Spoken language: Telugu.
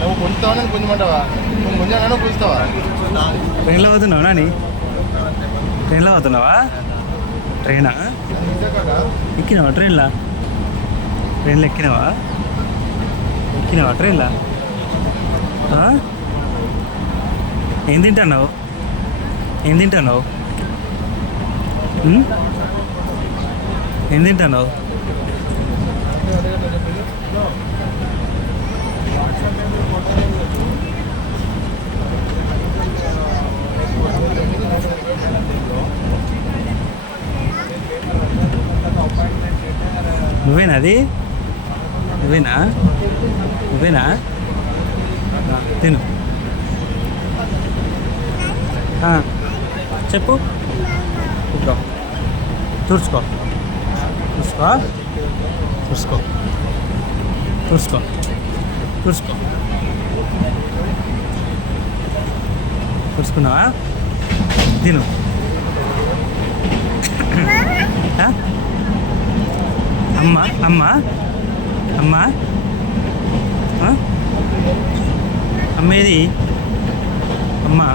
నువ్వు కొంచుతావా నేను కొంచెమంటావా? నువ్వు కొంచెం కూర్చుతావా? ట్రైన్లో అవుతున్నావు నాని? ట్రైన్లో అవుతున్నావా? ట్రైనా ఎక్కినావా? ట్రైన్లో ఎక్కినావా? ట్రైన్లో ఏం తింటున్నావు? ఏం తింటున్నావు? నువ్వేనా అది? నువ్వేనా? తిను. చెప్పు. కూర్చో. తుడుచుకో. తుడుచుకున్నావా? తిను. అమ్మా అమ్మేది? అమ్మా